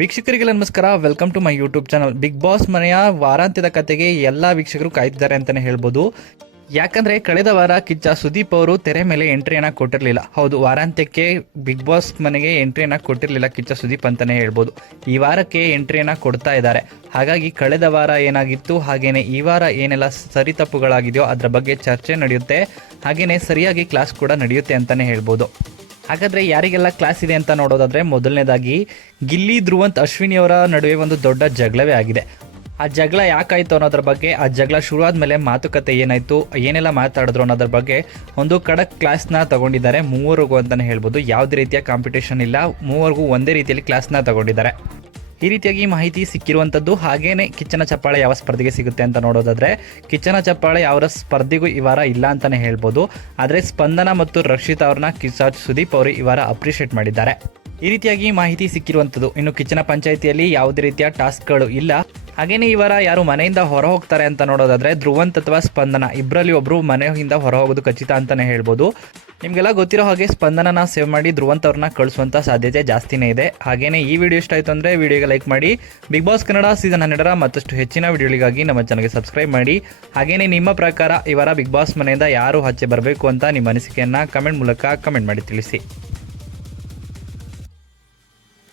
ವೀಕ್ಷಕರಿಗೆ ನಮಸ್ಕಾರ, welcome to my YouTube channel. Big boss ಮನೆಯ ವಾರಾಂತ್ಯದ ಕತೆಗೆ ಎಲ್ಲ ವೀಕ್ಷಕರು ಕಾಯ್ತಿದ್ದಾರೆ ಅಂತಲೇ ಹೇಳ್ಬೋದು. ಯಾಕಂದರೆ ಕಳೆದ ವಾರ ಕಿಚ್ಚ ಸುದೀಪ್ ಅವರು ತೆರೆ ಮೇಲೆ ಎಂಟ್ರಿಯನ್ನು ಕೊಟ್ಟಿರಲಿಲ್ಲ. ಹೌದು, ವಾರಾಂತ್ಯಕ್ಕೆ ಬಿಗ್ ಬಾಸ್ ಮನೆಗೆ ಎಂಟ್ರಿಯನ್ನು ಕೊಟ್ಟಿರಲಿಲ್ಲ ಕಿಚ್ಚ ಸುದೀಪ್ ಅಂತಲೇ ಹೇಳ್ಬೋದು. ಈ ವಾರಕ್ಕೆ ಎಂಟ್ರಿಯನ್ನು ಕೊಡ್ತಾ ಇದ್ದಾರೆ. ಹಾಗಾಗಿ ಕಳೆದ ವಾರ ಏನಾಗಿತ್ತು, ಹಾಗೆಯೇ ಈ ವಾರ ಏನೆಲ್ಲ ಸರಿ ತಪ್ಪುಗಳಾಗಿದೆಯೋ ಅದರ ಬಗ್ಗೆ ಚರ್ಚೆ ನಡೆಯುತ್ತೆ. ಹಾಗೆಯೇ ಸರಿಯಾಗಿ ಕ್ಲಾಸ್ ಕೂಡ ನಡೆಯುತ್ತೆ ಅಂತಲೇ ಹೇಳ್ಬೋದು. ಹಾಗಾದರೆ ಯಾರಿಗೆಲ್ಲ ಕ್ಲಾಸ್ ಇದೆ ಅಂತ ನೋಡೋದಾದರೆ, ಮೊದಲನೇದಾಗಿ ಗಿಲ್ಲಿ, ಧ್ರುವಂತ್, ಅಶ್ವಿನಿ ಅವರ ನಡುವೆ ಒಂದು ದೊಡ್ಡ ಜಗಳವೇ ಆಗಿದೆ. ಆ ಜಗಳ ಯಾಕಾಯಿತು ಅನ್ನೋದ್ರ ಬಗ್ಗೆ, ಆ ಜಗಳ ಶುರುವಾದ ಮೇಲೆ ಮಾತುಕತೆ ಏನಾಯಿತು, ಏನೆಲ್ಲ ಮಾತಾಡಿದ್ರು ಅನ್ನೋದ್ರ ಬಗ್ಗೆ ಒಂದು ಖಡಕ್ ಕ್ಲಾಸ್ನ ತಗೊಂಡಿದ್ದಾರೆ ಮೂವರಿಗೂ ಅಂತಲೇ ಹೇಳ್ಬೋದು. ಯಾವುದೇ ರೀತಿಯ ಕಾಂಪಿಟೇಷನ್ ಇಲ್ಲ, ಮೂವರಿಗೂ ಒಂದೇ ರೀತಿಯಲ್ಲಿ ಕ್ಲಾಸ್ನ ತಗೊಂಡಿದ್ದಾರೆ. ಈ ರೀತಿಯಾಗಿ ಮಾಹಿತಿ ಸಿಕ್ಕಿರುವಂಥದ್ದು. ಹಾಗೇನೆ ಕಿಚ್ಚನ ಚಪ್ಪಾಳೆ ಯಾವ ಸ್ಪರ್ಧೆಗೆ ಸಿಗುತ್ತೆ ಅಂತ ನೋಡೋದಾದರೆ, ಕಿಚ್ಚನ ಚಪ್ಪಾಳೆ ಯಾವ ಸ್ಪರ್ಧೆಗೂ ಈ ವಾರ ಇಲ್ಲ ಅಂತಲೇ ಹೇಳ್ಬೋದು. ಆದರೆ ಸ್ಪಂದನ ಮತ್ತು ರಕ್ಷಿತಾ ಅವ್ರನ್ನ ಕಿಚ್ಚ ಸುದೀಪ್ ಅವರು ಈ ವಾರ ಅಪ್ರಿಷಿಯೇಟ್ ಮಾಡಿದ್ದಾರೆ. ಈ ರೀತಿಯಾಗಿ ಮಾಹಿತಿ ಸಿಕ್ಕಿರುವಂಥದ್ದು. ಇನ್ನು ಕಿಚ್ಚನ ಪಂಚಾಯಿತಿಯಲ್ಲಿ ಯಾವುದೇ ರೀತಿಯ ಟಾಸ್ಕ್ಗಳು ಇಲ್ಲ. ಹಾಗೇನೇ ಈ ವಾರ ಯಾರು ಮನೆಯಿಂದ ಹೊರ ಹೋಗ್ತಾರೆ ಅಂತ ನೋಡೋದಾದರೆ, ಧ್ರುವಂತ್ ಅಥವಾ ಸ್ಪಂದನ ಇಬ್ಬರಲ್ಲಿ ಒಬ್ಬರು ಮನೆಯಿಂದ ಹೊರ ಹೋಗೋದು ಖಚಿತ ಅಂತಲೇ ಹೇಳ್ಬೋದು. ನಿಮಗೆಲ್ಲ ಗೊತ್ತಿರೋ ಹಾಗೆ ಸ್ಪಂದನನ ಸೇವ್ ಮಾಡಿ ಧ್ರುವಂತ್ ಅವ್ರನ್ನ ಕಳಿಸುವಂಥ ಸಾಧ್ಯತೆ ಜಾಸ್ತಿನೇ ಇದೆ. ಹಾಗೇನೇ ಈ ವಿಡಿಯೋ ಇಷ್ಟ ಆಯಿತು ಅಂದರೆ ವಿಡಿಯೋಗೆ ಲೈಕ್ ಮಾಡಿ. ಬಿಗ್ ಬಾಸ್ ಕನ್ನಡ ಸೀಸನ್ 12 ಮತ್ತಷ್ಟು ಹೆಚ್ಚಿನ ವಿಡಿಯೋಗಳಿಗಾಗಿ ನಮ್ಮ ಚಾನಲ್ಗೆ ಸಬ್ಸ್ಕ್ರೈಬ್ ಮಾಡಿ. ಹಾಗೇನೇ ನಿಮ್ಮ ಪ್ರಕಾರ ಈ ವಾರ ಬಿಗ್ ಬಾಸ್ ಮನೆಯಿಂದ ಯಾರು ಆಚೆ ಬರಬೇಕು ಅಂತ ನಿಮ್ಮ ಅನಿಸಿಕೆಯನ್ನು ಕಮೆಂಟ್ ಮೂಲಕ ಕಮೆಂಟ್ ಮಾಡಿ ತಿಳಿಸಿ.